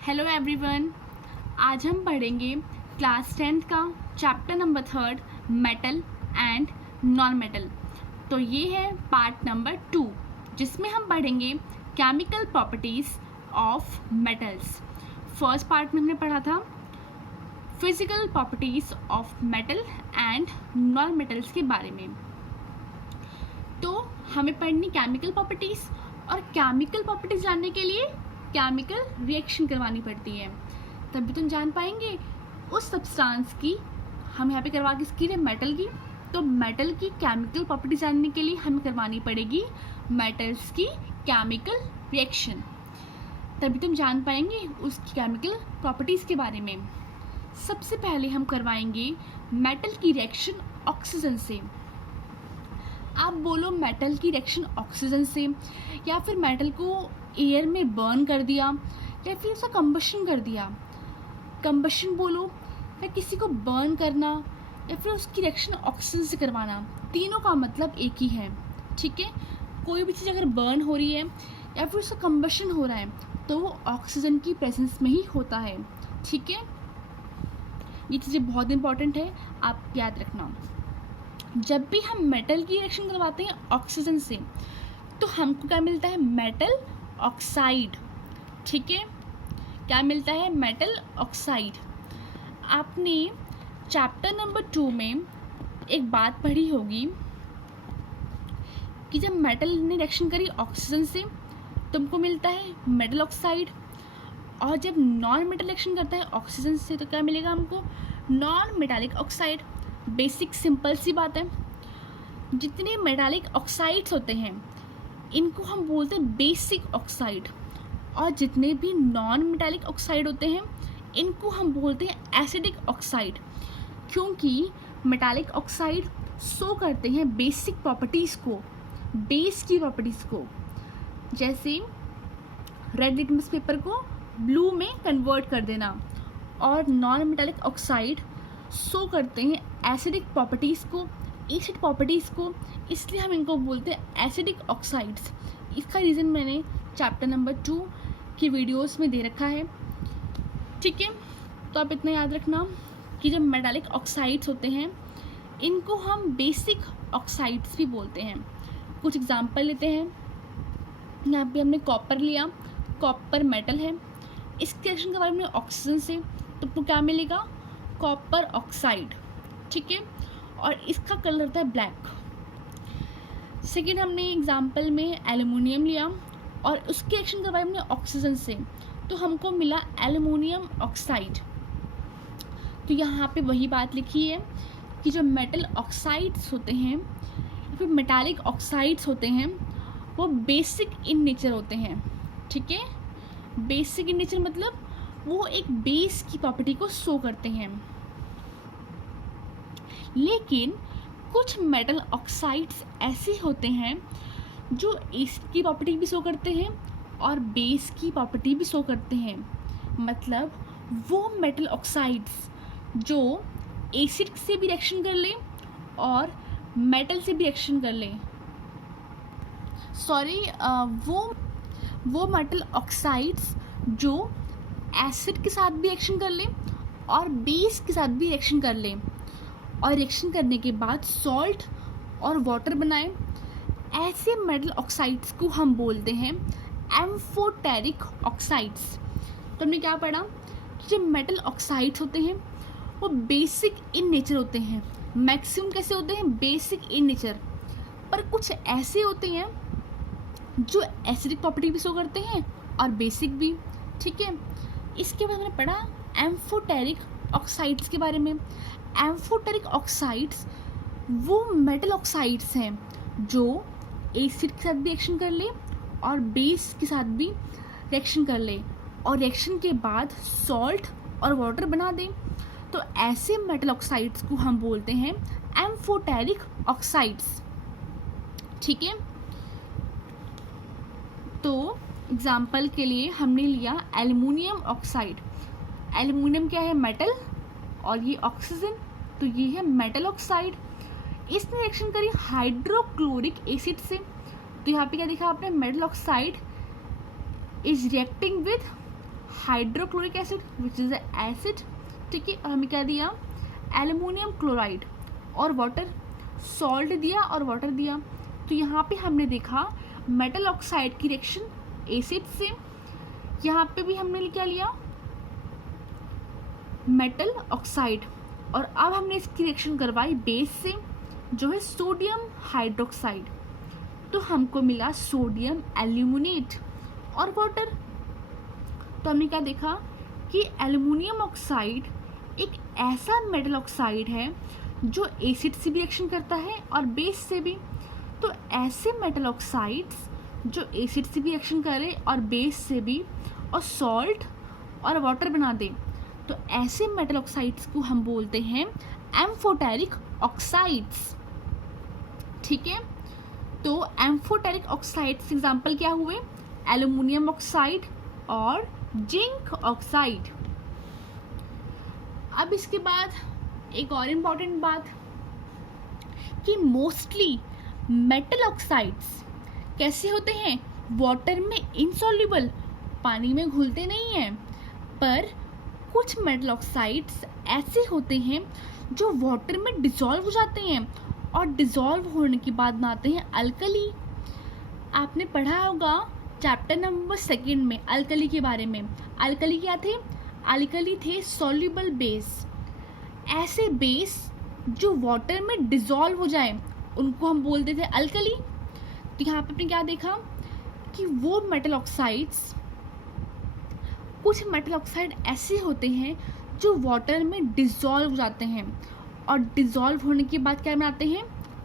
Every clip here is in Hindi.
Hello everyone. आज हम पढ़ेंगे क्लास 10th का chapter number 3 metal and non metal. तो ये है पार्ट नंबर 2 जिसमें हम पढ़ेंगे chemical properties of metals. First part में हमने पढ़ा था physical properties of metal and non metals के बारे में। तो हमें पढ़नी केमिकल प्रॉपर्टीज़, और केमिकल प्रॉपर्टीज़ जानने के लिए केमिकल रिएक्शन करवानी पड़ती है, तभी तुम जान पाएंगे उस सब्सटेंस की। हम यहाँ पे करवा किसकी है, मेटल की। तो मेटल की केमिकल प्रॉपर्टी जानने के लिए हमें करवानी पड़ेगी मेटल्स की केमिकल रिएक्शन, तभी तुम जान पाएंगे उसकी केमिकल प्रॉपर्टीज़ के बारे में। सबसे पहले हम करवाएंगे मेटल की रिएक्शन ऑक्सीजन से। आप बोलो मेटल की रिएक्शन ऑक्सीजन से, या फिर मेटल को एयर में बर्न कर दिया, या फिर उसका कंबशन कर दिया। कंबशन बोलो या किसी को बर्न करना, या फिर उसकी रिएक्शन ऑक्सीजन से करवाना, तीनों का मतलब एक ही है। ठीक है, कोई भी चीज़ अगर बर्न हो रही है या फिर उसका कंबशन हो रहा है तो वो ऑक्सीजन की प्रेजेंस में ही होता है। ठीक है, ये चीज़ें बहुत इंपॉर्टेंट है, आप याद रखना। जब भी हम मेटल की रिएक्शन करवाते हैं ऑक्सीजन से तो हमको क्या मिलता है, मेटल ऑक्साइड। ठीक है, क्या मिलता है, मेटल ऑक्साइड। आपने चैप्टर नंबर 2 में एक बात पढ़ी होगी कि जब मेटल ने रिएक्शन करी ऑक्सीजन से तुमको मिलता है मेटल ऑक्साइड, और जब नॉन मेटल रिएक्शन करता है ऑक्सीजन से तो क्या मिलेगा हमको, non metallic oxide. Basic simple सी बात है। जितने मेटालिक ऑक्साइड्स होते हैं इनको हम बोलते हैं बेसिक ऑक्साइड, और जितने भी नॉन मेटालिक ऑक्साइड होते हैं इनको हम बोलते हैं एसिडिक ऑक्साइड, क्योंकि मेटालिक ऑक्साइड शो करते हैं बेसिक प्रॉपर्टीज़ को, बेस की प्रॉपर्टीज़ को। जैसे रेड लिटमस पेपर को ब्लू में कन्वर्ट कर देना, और नॉन मेटालिक ऑक्साइड शो करते हैं एसिडिक प्रॉपर्टीज़ को, एसिड प्रॉपर्टीज़ को, इसलिए हम इनको बोलते हैं एसिडिक ऑक्साइड्स। इसका रीज़न मैंने चैप्टर नंबर 2 की वीडियोस में दे रखा है। ठीक है, तो आप इतना याद रखना कि जब मेटालिक ऑक्साइड्स होते हैं इनको हम बेसिक ऑक्साइड्स भी बोलते हैं। कुछ एग्जांपल लेते हैं। यहाँ पे हमने कॉपर लिया, कॉपर मेटल है, इसके रिएक्शन के बारे में ऑक्सीजन से तो आपको क्या मिलेगा, कॉपर ऑक्साइड। ठीक है, और इसका कलर होता है ब्लैक। सेकेंड, हमने एग्जाम्पल में एल्युमिनियम लिया और उसके रिएक्शन करवाई हमने ऑक्सीजन से तो हमको मिला एल्युमिनियम ऑक्साइड। तो यहाँ पे वही बात लिखी है कि जो मेटल ऑक्साइड्स होते हैं फिर मेटालिक ऑक्साइड्स होते हैं वो बेसिक इन नेचर होते हैं। ठीक है, बेसिक इन नेचर मतलब वो एक बेस की प्रॉपर्टी को शो करते हैं। लेकिन कुछ मेटल ऑक्साइड्स ऐसे होते हैं जो एसिड की प्रॉपर्टी भी शो करते हैं और बेस की प्रॉपर्टी भी शो करते हैं। मतलब वो मेटल ऑक्साइड्स जो एसिड से भी रिएक्शन कर लें और मेटल से भी रिएक्शन कर लें, सॉरी, वो मेटल ऑक्साइड्स जो एसिड के साथ भी रिएक्शन कर लें और बेस के साथ भी रिएक्शन कर लें, और रिएक्शन करने के बाद सॉल्ट और वाटर बनाएं, ऐसे मेटल ऑक्साइड्स को हम बोलते हैं एम्फोटेरिक ऑक्साइड्स। तो हमने क्या पढ़ा कि जो मेटल ऑक्साइड्स होते हैं वो बेसिक इन नेचर होते हैं। मैक्सिमम कैसे होते हैं, बेसिक इन नेचर, पर कुछ ऐसे होते हैं जो एसिडिक प्रॉपर्टी भी शो करते हैं और बेसिक भी। ठीक है, इसके बाद हमने पढ़ा एम्फोटेरिक ऑक्साइड्स के बारे में। एम्फोटेरिक ऑक्साइड्स वो मेटल ऑक्साइड्स हैं जो एसिड के साथ भी रिएक्शन कर ले और बेस के साथ भी रिएक्शन कर ले, और रिएक्शन के बाद सॉल्ट और वाटर बना दें। तो ऐसे मेटल ऑक्साइड्स को हम बोलते हैं एम्फोटेरिक ऑक्साइड्स। ठीक है, तो एग्जाम्पल के लिए हमने लिया एल्युमिनियम ऑक्साइड। एल्युमिनियम क्या है, मेटल, और ये ऑक्सीजन, तो ये है मेटल ऑक्साइड। इसने रिएक्शन करी हाइड्रोक्लोरिक एसिड से, तो यहाँ पे क्या देखा आपने, metal oxide is reacting with hydrochloric acid which is acid, ठीक है, और हमें क्या दिया, एल्युमिनियम क्लोराइड और वाटर, सॉल्ट दिया और वाटर दिया। तो यहाँ पे हमने देखा मेटल ऑक्साइड की रिएक्शन एसिड से, यहाँ पे भी हमने क्या लिया, मेटल ऑक्साइड, और अब हमने इसकी रिएक्शन करवाई बेस से जो है सोडियम हाइड्रोक्साइड, तो हमको मिला सोडियम एल्यूमिनेट और वाटर। तो हमने क्या देखा कि एल्युमिनियम ऑक्साइड एक ऐसा मेटल ऑक्साइड है जो एसिड से भी रिएक्शन करता है और बेस से भी। तो ऐसे मेटल ऑक्साइड्स जो एसिड से भी रिएक्शन करे और बेस से भी और सॉल्ट और वाटर बना दे, तो ऐसे मेटल ऑक्साइड्स को हम बोलते हैं एम्फोटेरिक ऑक्साइड्स, ठीक है। तो एम्फोटेरिक ऑक्साइड्स एग्जाम्पल क्या हुए, एल्युमिनियम ऑक्साइड और जिंक ऑक्साइड। अब इसके बाद एक और इम्पॉर्टेंट बात कि मोस्टली मेटल ऑक्साइड्स कैसे होते हैं, वाटर में इनसॉल्युबल, पानी में घुलते नहीं हैं, पर कुछ मेटल ऑक्साइड्स ऐसे होते हैं जो वाटर में डिसॉल्व हो जाते हैं और डिसॉल्व होने के बाद बनाते हैं अल्कली। आपने पढ़ा होगा चैप्टर नंबर 2 में अल्कली के बारे में। अल्कली क्या थे, अल्कली थे सॉल्युबल बेस, ऐसे बेस जो वाटर में डिसॉल्व हो जाए उनको हम बोलते थे अल्कली। तो यहाँ पे आपने क्या देखा कि वो मेटल ऑक्साइड्स, कुछ मेटल ऑक्साइड ऐसे होते हैं जो वाटर में डिसॉल्व हो जाते हैं और डिसॉल्व होने के बाद क्या बनाते हैं,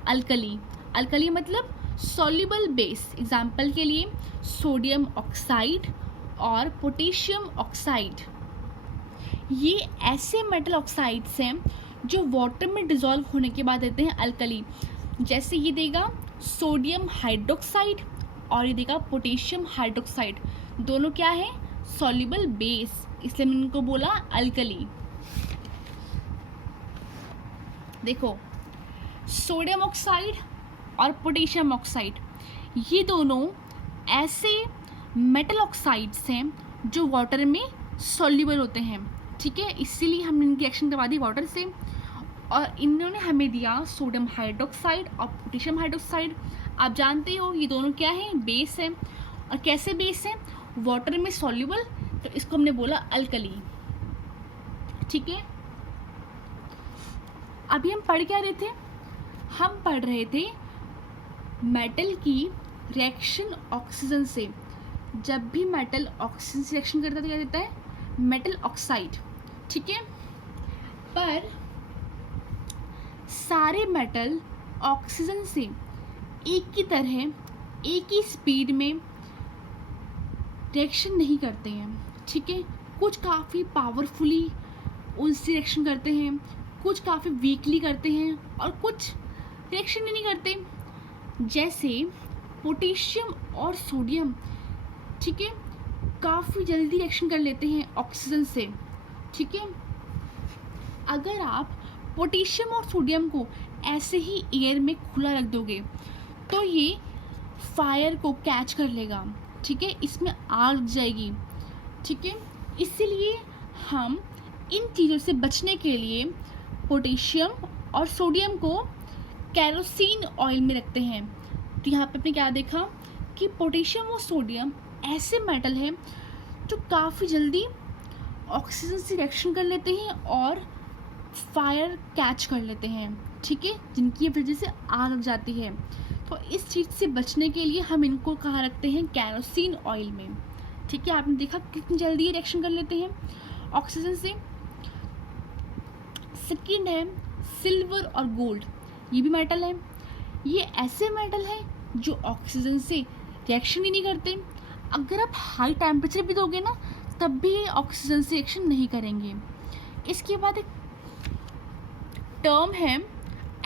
अल्कली। अल्कली मतलब सॉल्युबल बेस, एग्जाम्पल के लिए सोडियम ऑक्साइड और पोटेशियम ऑक्साइड। ये ऐसे मेटल ऑक्साइड्स हैं जो वाटर में डिसॉल्व होने के बाद देते हैं अल्कली। जैसे ये देगा सोडियम हाइड्रोक्साइड और ये देगा पोटेशियम हाइड्रोक्साइड, दोनों क्या है, सॉल्युबल बेस, इसलिए मैंने इनको बोला अल्कली। देखो सोडियम ऑक्साइड और पोटेशियम ऑक्साइड ये दोनों ऐसे मेटल ऑक्साइड्स हैं जो वाटर में सॉल्युबल होते हैं, ठीक है, इसीलिए हमने इनकी रिएक्शन करवा दी वाटर से, और इन्होंने हमें दिया सोडियम हाइड्रोक्साइड और पोटेशियम हाइड्रोक्साइड। आप जानते हो ये दोनों क्या है, बेस है, और कैसे बेस है, वाटर में सॉल्युबल, तो इसको हमने बोला अल्कली, ठीक है। अभी हम पढ़ क्या रहे थे, हम पढ़ रहे थे मेटल की रिएक्शन ऑक्सीजन से। जब भी मेटल ऑक्सीजन से रिएक्शन करता है तो क्या देता है, मेटल ऑक्साइड, ठीक है। पर सारे मेटल ऑक्सीजन से एक की तरह एक ही स्पीड में रिएक्शन नहीं करते हैं, ठीक है। कुछ काफ़ी पावरफुली उनसे रिएक्शन करते हैं, कुछ काफ़ी वीकली करते हैं और कुछ रिएक्शन ही नहीं करते। जैसे पोटेशियम और सोडियम, ठीक है, काफ़ी जल्दी रिएक्शन कर लेते हैं ऑक्सीजन से, ठीक है। अगर आप पोटेशियम और सोडियम को ऐसे ही एयर में खुला रख दोगे तो ये फायर को कैच कर लेगा, ठीक है, इसमें आग लग जाएगी, ठीक है। इसीलिए हम इन चीज़ों से बचने के लिए पोटेशियम और सोडियम को केरोसिन ऑयल में रखते हैं। तो यहाँ पे आपने क्या देखा कि पोटेशियम और सोडियम ऐसे मेटल हैं जो काफ़ी जल्दी ऑक्सीजन से रिएक्शन कर लेते हैं और फायर कैच कर लेते हैं, ठीक है, जिनकी वजह से आग लग जाती है। तो इस चीज़ से बचने के लिए हम इनको कहाँ रखते हैं, केरोसिन ऑयल में, ठीक है। आपने देखा कितनी जल्दी रिएक्शन कर लेते हैं ऑक्सीजन से। सेकंड है सिल्वर और गोल्ड, ये भी मेटल है। ये ऐसे मेटल है जो ऑक्सीजन से रिएक्शन ही नहीं करते। अगर आप हाई टेम्परेचर भी दोगे ना तब भी ये ऑक्सीजन से रिएक्शन नहीं करेंगे। इसके बाद एक टर्म है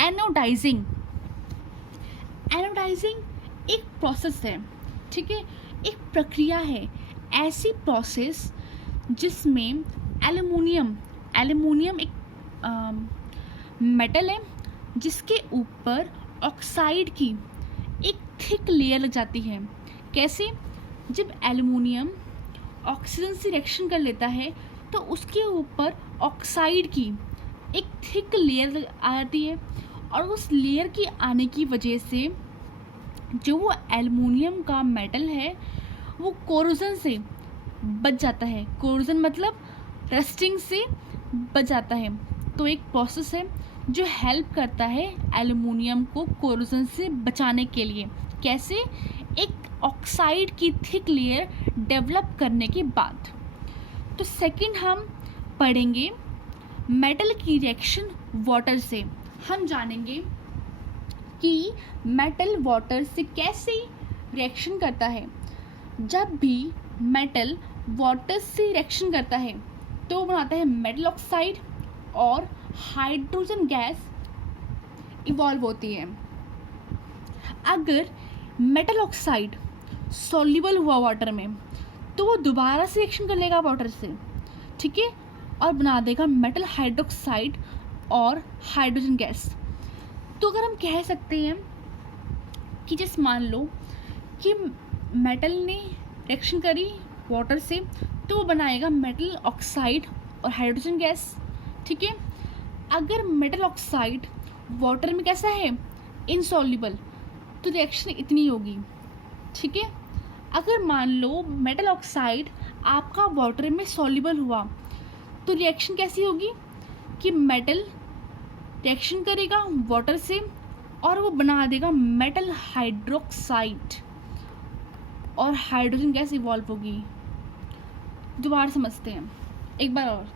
एनोडाइजिंग। एनोडाइजिंग एक प्रोसेस है, ठीक है, एक प्रक्रिया है, ऐसी प्रोसेस जिसमें एल्युमिनियम एक मेटल है जिसके ऊपर ऑक्साइड की एक थिक लेयर लग जाती है। कैसे, जब एल्युमिनियम ऑक्सीजन से रिएक्शन कर लेता है तो उसके ऊपर ऑक्साइड की एक थिक लेयर आती है, और उस लेयर के आने की वजह से जो वो एल्युमिनियम का मेटल है वो कोरोजन से बच जाता है। कोरोजन मतलब रस्टिंग से बच जाता है। तो एक प्रोसेस है जो हेल्प करता है एल्युमिनियम को कोरोजन से बचाने के लिए। कैसे? एक ऑक्साइड की थिक लेयर डेवलप करने के बाद। तो सेकंड हम पढ़ेंगे मेटल की रिएक्शन वाटर से। हम जानेंगे कि मेटल वाटर से कैसे रिएक्शन करता है। जब भी मेटल वाटर से रिएक्शन करता है तो बनाता है मेटल ऑक्साइड और हाइड्रोजन गैस इवॉल्व होती है। अगर मेटल ऑक्साइड सॉल्युबल हुआ वाटर में तो वो दोबारा से रिएक्शन कर लेगा वाटर से, ठीक है, और बना देगा मेटल हाइड्रोक्साइड और हाइड्रोजन गैस। तो अगर हम कह सकते हैं कि जैसे मान लो कि मेटल ने रिएक्शन करी वाटर से तो वो बनाएगा मेटल ऑक्साइड और हाइड्रोजन गैस, ठीक है। अगर मेटल ऑक्साइड वाटर में कैसा है, इनसॉल्युबल, तो रिएक्शन इतनी होगी, ठीक है। अगर मान लो मेटल ऑक्साइड आपका वाटर में सॉल्युबल हुआ तो रिएक्शन कैसी होगी कि मेटल रिएक्शन करेगा वाटर से और वो बना देगा मेटल हाइड्रोक्साइड और हाइड्रोजन गैस इवॉल्व होगी। दोबारा समझते हैं एक बार और।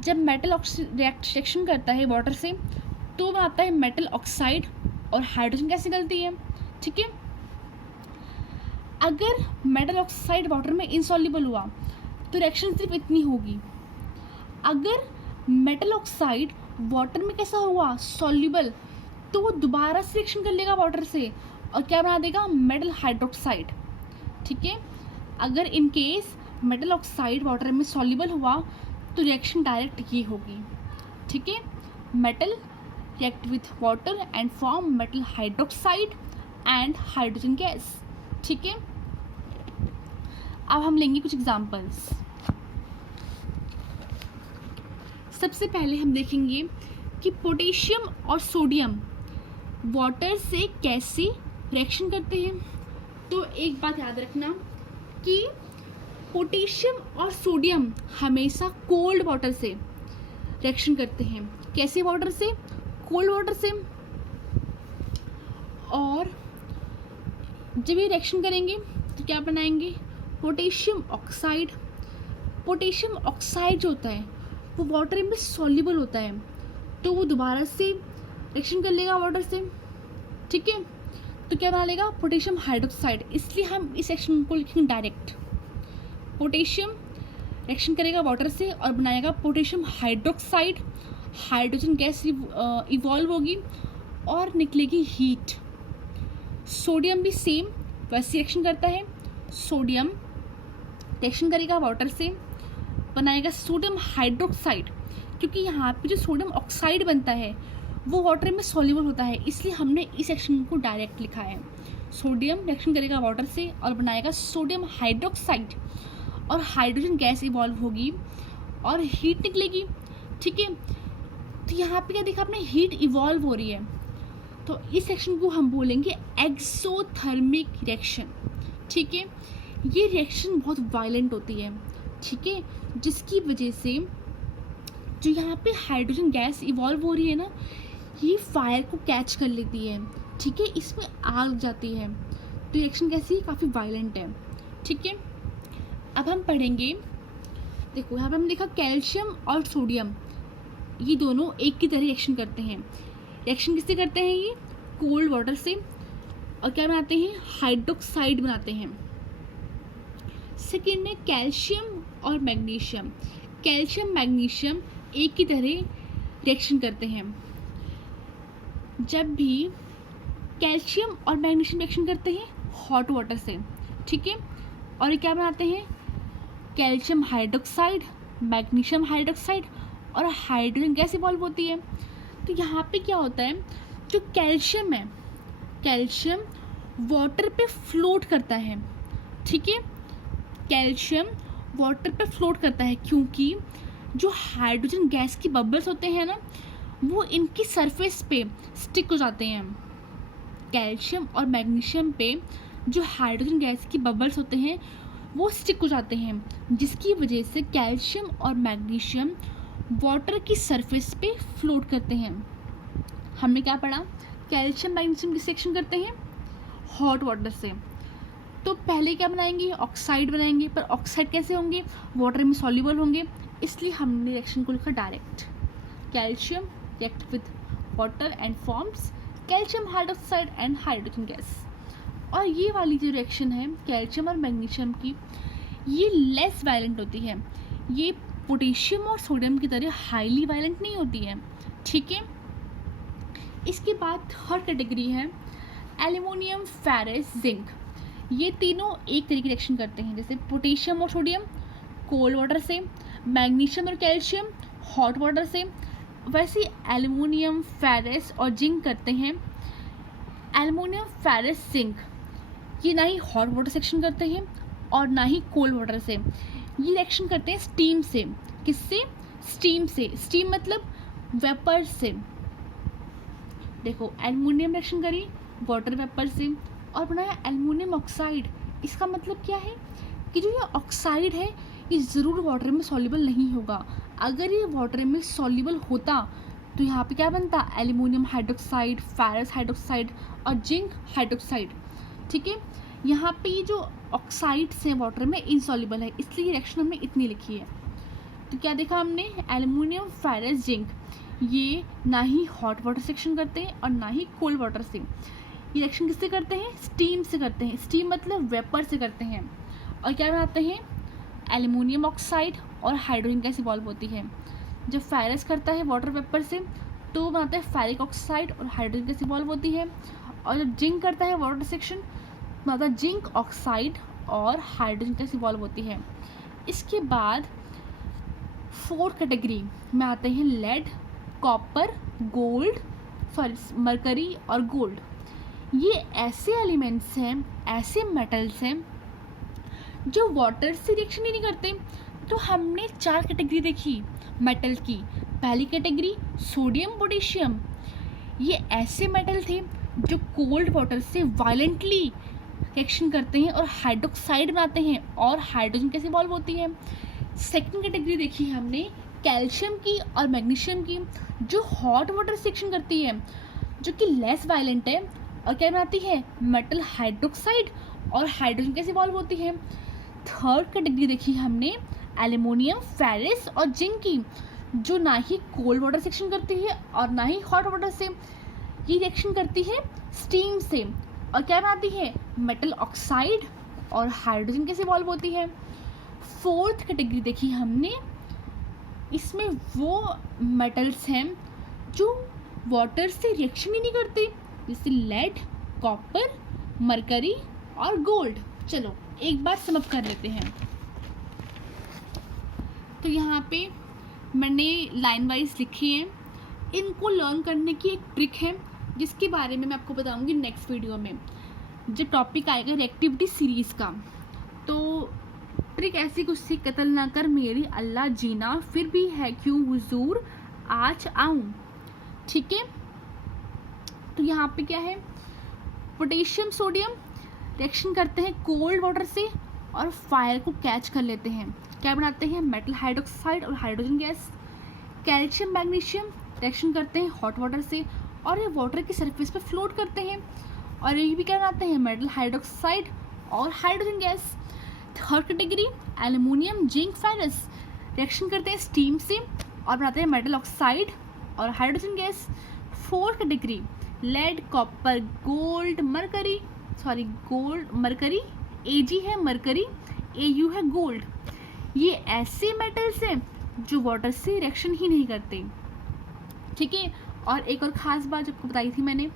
जब मेटल रिएक्शन करता है वाटर से तो बनाता है मेटल ऑक्साइड और हाइड्रोजन गैस निकलती है, ठीक है। अगर मेटल ऑक्साइड वाटर में इनसॉल्युबल हुआ तो रिएक्शन सिर्फ इतनी होगी। अगर मेटल ऑक्साइड वाटर में कैसा हुआ, सॉल्युबल, तो वो दोबारा से रिएक्शन कर लेगा वाटर से और क्या बना देगा, मेटल हाइड्रोक्साइड, ठीक है। अगर in case metal oxide water में सॉल्युबल हुआ तो रिएक्शन डायरेक्ट ये होगी, ठीक है। Metal react with water and form metal hydroxide and hydrogen gas, ठीक है। अब हम लेंगे कुछ एग्जांपल्स। सबसे पहले हम देखेंगे कि पोटेशियम और सोडियम वाटर से कैसे रिएक्शन करते हैं। तो एक बात याद रखना कि पोटेशियम और सोडियम हमेशा कोल्ड वाटर से रिएक्शन करते हैं। कैसे वाटर से? कोल्ड वाटर से। और जब ये रिएक्शन करेंगे तो क्या बनाएंगे, पोटेशियम ऑक्साइड। पोटेशियम ऑक्साइड जो होता है वो वाटर में सॉल्युबल होता है तो वो दोबारा से रिएक्शन कर लेगा वाटर से, ठीक है। तो क्या बना लेगा, पोटेशियम हाइड्रोक्साइड। इसलिए हम इस रिएक्शन को लिखेंगे डायरेक्ट। पोटेशियम रिएक्शन करेगा वाटर से और बनाएगा potassium hydroxide, hydrogen gas evolve होगी और निकलेगी हीट। सोडियम भी सेम वैसे रिएक्शन करता है। सोडियम रिएक्शन करेगा वाटर से, बनाएगा सोडियम हाइड्रोक्साइड, क्योंकि यहाँ पे जो सोडियम ऑक्साइड बनता है वो वाटर में सॉल्युबल होता है, इसलिए हमने इस रिएक्शन को डायरेक्ट लिखा है। सोडियम रिएक्शन करेगा वाटर से और बनाएगा सोडियम हाइड्रोक्साइड और हाइड्रोजन गैस इवॉल्व होगी और हीट निकलेगी, ठीक है। तो यहाँ पे क्या देखा आपने, हीट इवॉल्व हो रही है। तो इस रिएक्शन को हम बोलेंगे एक्सोथर्मिक रिएक्शन, ठीक है। ये रिएक्शन बहुत वायलेंट होती है, ठीक है, जिसकी वजह से जो यहाँ पे हाइड्रोजन गैस इवॉल्व हो रही है ना, ये फायर को कैच कर लेती है, ठीक है, इसमें आग लग जाती है। तो रिएक्शन कैसी है, काफ़ी वायलेंट है, ठीक है। अब हम पढ़ेंगे, देखो यहाँ पे हमने देखा कैल्शियम और सोडियम ये दोनों एक की तरह रिएक्शन करते हैं। रिएक्शन किससे करते हैं, ये कोल्ड वाटर से, और क्या बनाते हैं, हाइड्रोक्साइड बनाते हैं। सेकेंड है कैल्शियम और मैग्नीशियम। कैल्शियम मैग्नीशियम एक की तरह रिएक्शन करते हैं। जब भी कैल्शियम और मैग्नीशियम रिएक्शन करते हैं हॉट वाटर से, ठीक है, और ये क्या बनाते हैं, कैल्शियम हाइड्रोक्साइड, मैग्नीशियम हाइड्रोक्साइड और हाइड्रोजन गैस इवॉल्व होती है। तो यहाँ पे क्या होता है, जो कैल्शियम है, कैल्शियम वाटर पे फ्लोट करता है, ठीक है। कैल्शियम वाटर पर फ्लोट करता है, क्योंकि जो हाइड्रोजन गैस की बबल्स होते हैं ना, वो इनकी सरफेस पे स्टिक हो जाते हैं। कैल्शियम और मैग्नीशियम पे जो हाइड्रोजन गैस की बबल्स होते हैं वो स्टिक हो जाते हैं, जिसकी वजह से कैल्शियम और मैग्नीशियम वाटर की सरफेस पे फ्लोट करते हैं। हमने क्या पढ़ा, कैल्शियम मैग्नीशियम किससे रिएक्शन करते हैं, हॉट वाटर से। तो पहले क्या बनाएंगे, ऑक्साइड बनाएंगे, पर ऑक्साइड कैसे होंगे, वाटर में सॉल्युबल होंगे, इसलिए हमने रिएक्शन को लिखा direct, calcium react with water and forms calcium hydroxide and hydrogen gas. और ये वाली जो रिएक्शन है कैल्शियम और मैग्नीशियम की, ये लेस वायलेंट होती है, ये पोटेशियम और सोडियम की तरह हाईली वायलेंट नहीं होती है, ठीक है। इसके बाद थर्ड कैटेगरी है एल्युमिनियम, फेरस, जिंक। ये तीनों एक तरीके की रिएक्शन करते हैं, जैसे पोटेशियम और सोडियम कोल्ड वाटर से, मैग्नीशियम और कैल्शियम हॉट वाटर से, वैसे एल्युमिनियम, फेरस और जिंक करते हैं। एल्युमिनियम, फेरस, जिंक ये ना ही हॉट वाटर से रिएक्शन करते हैं और ना ही कोल्ड वाटर से, ये रिएक्शन करते हैं स्टीम से। किससे, स्टीम से। स्टीम मतलब वेपर से। देखो एल्युमिनियम रिएक्शन करी वाटर वेपर से और बनाया एल्युमिनियम ऑक्साइड। इसका मतलब क्या है कि जो ये ऑक्साइड है ये ज़रूर वाटर में सॉल्युबल नहीं होगा। अगर ये वाटर में सॉल्युबल होता तो यहाँ पे क्या बनता, एल्युमिनियम हाइड्रोक्साइड, फेरस हाइड्रोक्साइड और जिंक हाइड्रोक्साइड, ठीक है। यहाँ पे ये जो ऑक्साइड्स हैं वाटर में इनसॉल्युबल है, इसलिए रिएक्शन हमने इतनी लिखी है। तो क्या देखा हमने, एल्युमिनियम, फेरस, जिंक ये ना ही हॉट वाटर से रिएक्शन करते हैं और ना ही कोल्ड वाटर से। ये रिएक्शन किससे करते हैं, स्टीम से करते हैं। स्टीम मतलब वेपर से करते हैं। और क्या बनाते हैं, एल्युमिनियम ऑक्साइड और हाइड्रोजन गैस इवॉल्व होती है। जब फेरस करता है वाटर वेपर से तो बनाता है फेरिक ऑक्साइड और हाइड्रोजन गैस इवॉल्व होती है। और जब जिंक करता है वाटर सेक्शन मतलब जिंक ऑक्साइड और हाइड्रोजन गैस इवॉल्व होती है। इसके बाद फोर्थ कैटेगरी में आते हैं लेड, कॉपर, गोल्ड, मरकरी और गोल्ड। ये ऐसे एलिमेंट्स हैं, ऐसे मेटल्स हैं जो वाटर से रिएक्शन ही नहीं करते। तो हमने 4 कैटेगरी देखी मेटल की। पहली कैटेगरी सोडियम, पोटेशियम, ये ऐसे मेटल थे जो कोल्ड वाटर से वायलेंटली रिएक्शन करते हैं और हाइड्रोक्साइड बनाते हैं और हाइड्रोजन कैसे इवॉल्व होती है। सेकंड कैटेगरी देखी हमने कैल्शियम की और मैग्नीशियम की, जो हॉट वाटर से रिएक्शन करती है, जो कि लेस वायलेंट है और क्या बनाती है, मेटल हाइड्रोक्साइड और हाइड्रोजन कैसे इवॉल्व होती है। थर्ड कैटेगरी देखी हमने एल्युमिनियम, फेरस और जिंक की, जो ना ही कोल्ड वाटर से रिएक्शन करती है और ना ही हॉट वाटर से, ये रिएक्शन करती है स्टीम से और क्या बनाती है, मेटल ऑक्साइड और हाइड्रोजन कैसे इवॉल्व होती है। फोर्थ कैटेगरी देखी हमने, इसमें वो मेटल्स हैं जो वाटर से रिएक्शन ही नहीं करते, जैसे लेड, कॉपर, मरकरी और गोल्ड। चलो एक बार समअप कर लेते हैं। तो यहाँ पे मैंने लाइन वाइज लिखी है। इनको लर्न करने की एक ट्रिक है जिसके बारे में मैं आपको बताऊंगी नेक्स्ट वीडियो में, जब टॉपिक आएगा रिएक्टिविटी सीरीज़ का। तो ट्रिक ऐसी कुछ सी, कत्ल ना कर मेरी अल्लाह जीना, फिर भी है क्यों हुजूर आज आऊँ, ठीक है। तो यहाँ पे क्या है, पोटेशियम, सोडियम रिएक्शन करते हैं कोल्ड वाटर से और फायर को कैच कर लेते हैं, क्या बनाते हैं, मेटल हाइड्रोक्साइड और hydrogen gas. Calcium, magnesium reaction करते हैं हॉट वाटर से और ये वाटर की सरफेस पे फ्लोट करते हैं और ये भी क्या बनाते हैं, मेटल हाइड्रोक्साइड और hydrogen gas. Third category aluminium, zinc, ferrous reaction करते हैं स्टीम से और बनाते हैं मेटल ऑक्साइड और hydrogen gas. Fourth category lead, copper, gold, mercury, mercury, Ag है मरकरी, Au है गोल्ड। ये ऐसे मेटल्स हैं जो वाटर से रिएक्शन ही नहीं करते, ठीक है। और एक और ख़ास बात आपको बताई थी मैंने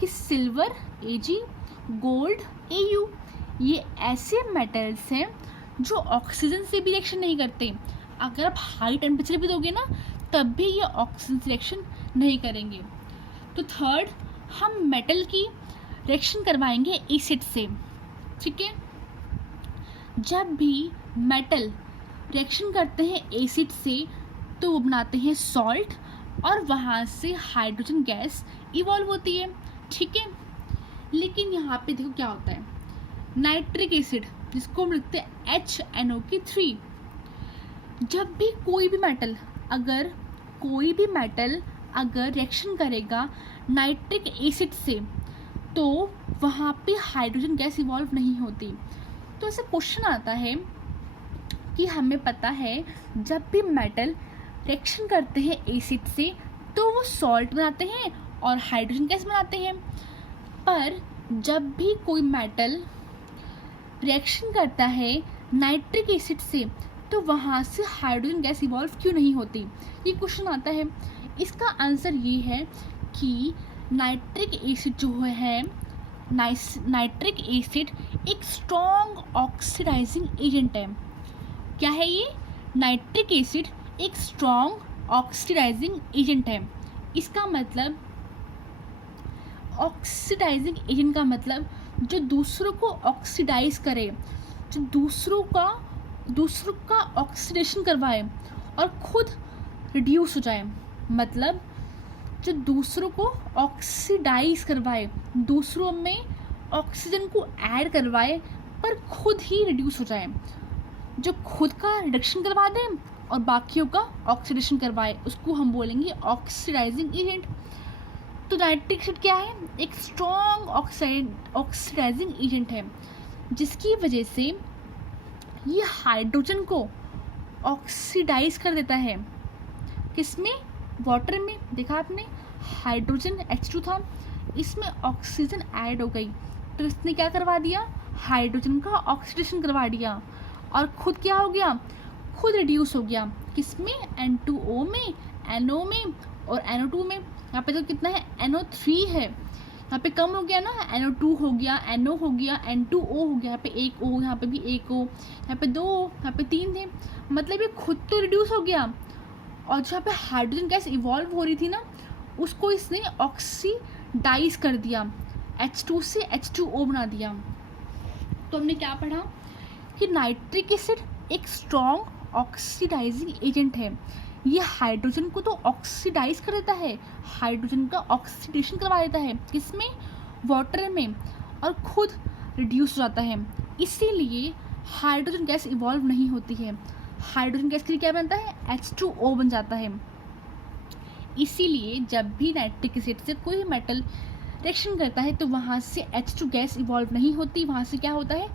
कि सिल्वर, Ag, गोल्ड, Au ये ऐसे मेटल्स हैं जो ऑक्सीजन से भी रिएक्शन नहीं करते। अगर आप हाई टेम्परेचर भी दोगे ना तब भी ये ऑक्सीजन से रिएक्शन नहीं करेंगे। तो थर्ड, हम मेटल की रिएक्शन करवाएंगे एसिड से, ठीक है। जब भी मेटल रिएक्शन करते हैं एसिड से तो वो बनाते हैं सॉल्ट और वहाँ से हाइड्रोजन गैस इवॉल्व होती है, ठीक है। लेकिन यहाँ पे देखो क्या होता है, नाइट्रिक एसिड जिसको हम लिखते हैं HNO3, जब भी कोई भी मेटल अगर रिएक्शन करेगा नाइट्रिक एसिड से तो वहाँ पे हाइड्रोजन गैस इवॉल्व नहीं होती। तो ऐसा क्वेश्चन आता है कि हमें पता है जब भी मेटल रिएक्शन करते हैं एसिड से तो वो सॉल्ट बनाते हैं और हाइड्रोजन गैस बनाते हैं, पर जब भी कोई मेटल रिएक्शन करता है नाइट्रिक एसिड से तो वहाँ से हाइड्रोजन गैस इवॉल्व क्यों नहीं होती, ये क्वेश्चन आता है। इसका आंसर ये है कि नाइट्रिक एसिड जो है नाइट्रिक एसिड एक स्ट्रॉन्ग ऑक्सीडाइजिंग एजेंट है। क्या है ये? नाइट्रिक एसिड एक स्ट्रॉन्ग ऑक्सीडाइजिंग एजेंट है। इसका मतलब ऑक्सीडाइजिंग एजेंट का मतलब जो दूसरों को ऑक्सीडाइज करे, जो दूसरों का ऑक्सीडेशन करवाए और खुद रिड्यूस हो जाए, मतलब जो दूसरों को ऑक्सीडाइज करवाए, दूसरों में ऑक्सीजन को ऐड करवाए पर खुद ही रिड्यूस हो जाए, जो खुद का रिडक्शन करवा दे और बाकियों का ऑक्सीडेशन करवाए, उसको हम बोलेंगे ऑक्सीडाइजिंग एजेंट। तो नाइट्रिक एसिड क्या है? एक स्ट्रॉन्ग ऑक्सीडाइजिंग एजेंट है जिसकी वजह से ये हाइड्रोजन को ऑक्सीडाइज कर देता है। किसमें? वाटर में। देखा आपने, हाइड्रोजन H2 था, इसमें ऑक्सीजन ऐड हो गई तो इसने क्या करवा दिया? हाइड्रोजन का ऑक्सीडेशन करवा दिया और खुद क्या हो गया? खुद रिड्यूस हो गया। किसमें? N2O में, NO में और NO2 में। यहाँ पे तो कितना है? NO3 है, यहाँ पे कम हो गया ना, NO2 हो गया, NO हो गया, N2O हो गया, यहाँ पे एक O, यहाँ पे भी एक O, यहाँ पे 2 O, यहाँ पे 3 थे, मतलब ये खुद तो रिड्यूस हो गया और जहाँ पे हाइड्रोजन गैस इवॉल्व हो रही थी ना उसको इसने ऑक्सीडाइज कर दिया, H2 से H2O बना दिया। तो हमने क्या पढ़ा कि नाइट्रिक एसिड एक स्ट्रॉन्ग ऑक्सीडाइजिंग एजेंट है। ये हाइड्रोजन को तो ऑक्सीडाइज कर देता है, हाइड्रोजन का ऑक्सीडेशन करवा देता है, किसमें? वाटर में, और खुद रिड्यूस हो जाता है। इसीलिए हाइड्रोजन गैस इवॉल्व नहीं होती है। हाइड्रोजन गैस के लिए क्या बनता है? H2O बन जाता है। इसीलिए जब भी नाइट्रिक एसिड से कोई मेटल रिएक्शन करता है तो वहाँ से H2 गैस इवॉल्व नहीं होती, वहाँ से क्या होता है?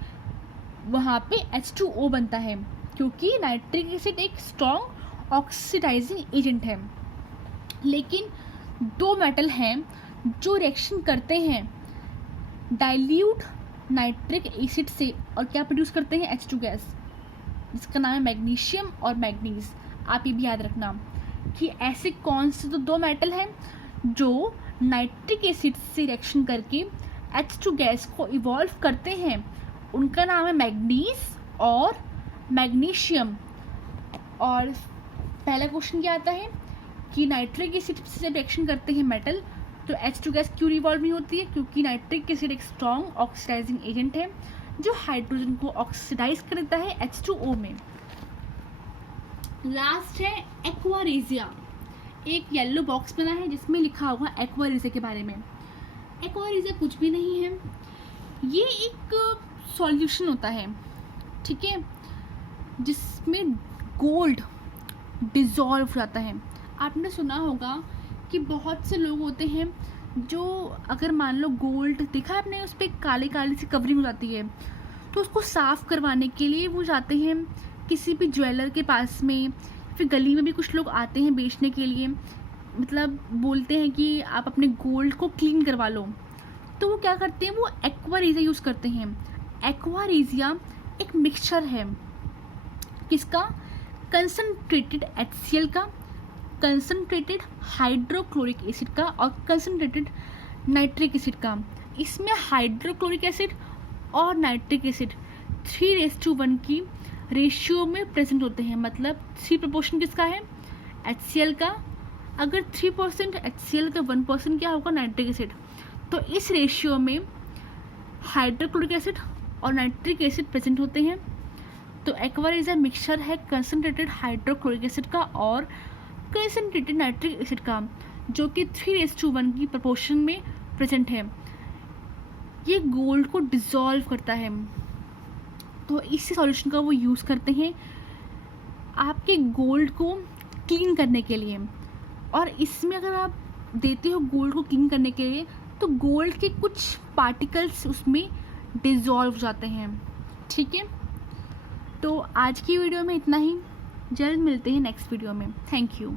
वहाँ पे H2O बनता है, क्योंकि नाइट्रिक एसिड एक स्ट्रॉन्ग ऑक्सीडाइजिंग एजेंट है। लेकिन दो मेटल हैं जो रिएक्शन करते हैं डाइल्यूट नाइट्रिक एसिड से और क्या प्रोड्यूस करते हैं? H2 गैस, जिसका नाम है मैग्नीशियम और मैग्नीज। आप ये भी याद रखना कि ऐसे कौन से तो दो मेटल हैं जो नाइट्रिक एसिड से रिएक्शन करके H2 गैस को इवॉल्व करते हैं, उनका नाम है मैग्नीज और मैग्नीशियम। और पहला क्वेश्चन क्या आता है कि नाइट्रिक एसिड से जब रिएक्शन करते हैं मेटल तो H2 गैस क्यों इवॉल्व नहीं होती है? क्योंकि नाइट्रिक एसिड एक स्ट्रॉन्ग ऑक्सीडाइजिंग एजेंट है जो हाइड्रोजन को ऑक्सीडाइज कर देता है H2O में। लास्ट है एक्वारेजिया। एक येलो बॉक्स बना है जिसमें लिखा हुआ एक्वारेजिया के बारे में। एक्वारेजिया कुछ भी नहीं है, ये एक सॉल्यूशन होता है, ठीक है, जिसमें गोल्ड डिज़ोल्व हो जाता है। आपने सुना होगा कि बहुत से लोग होते हैं जो अगर मान लो गोल्ड देखा है आपने, उस पर काली काली सी कवरिंग हो जाती है, तो उसको साफ़ करवाने के लिए वो जाते हैं किसी भी ज्वेलर के पास में, फिर गली में भी कुछ लोग आते हैं बेचने के लिए, मतलब बोलते हैं कि आप अपने गोल्ड को क्लीन करवा लो, तो वो क्या करते हैं? वो एक्वारेजिया यूज़ करते हैं। एक्वारेजिया एक मिक्सचर है, किसका? कंसनट्रेटेड HCl का, कंसनट्रेटेड हाइड्रोक्लोरिक एसिड का और कंसनट्रेटेड नाइट्रिक एसिड का। इसमें हाइड्रोक्लोरिक एसिड और नाइट्रिक एसिड 3:1 की रेशियो में प्रेजेंट होते हैं। मतलब 3 प्रपोर्शन किसका है? HCl का। अगर 3% HCl का 1% क्या होगा? Nitric acid. तो इस रेशियो में हाइड्रोक्लोरिक एसिड और नाइट्रिक एसिड प्रेजेंट होते हैं। तो एक्वा मिक्सचर है कंसनट्रेटेड हाइड्रोक्लोरिक एसिड का और कंसनट्रेटेड नाइट्रिक एसिड का, जो कि 3:1 की प्रपोर्शन में प्रेजेंट है। ये गोल्ड को डिसॉल्व करता है, तो इसी सॉल्यूशन का वो यूज़ करते हैं आपके गोल्ड को क्लीन करने के लिए। और इसमें अगर आप देते हो गोल्ड को क्लीन करने के लिए तो गोल्ड के कुछ पार्टिकल्स उसमें डिसॉल्व हो जाते हैं। ठीक है, तो आज की वीडियो में इतना ही। जल्द मिलते हैं नेक्स्ट वीडियो में। Thank you.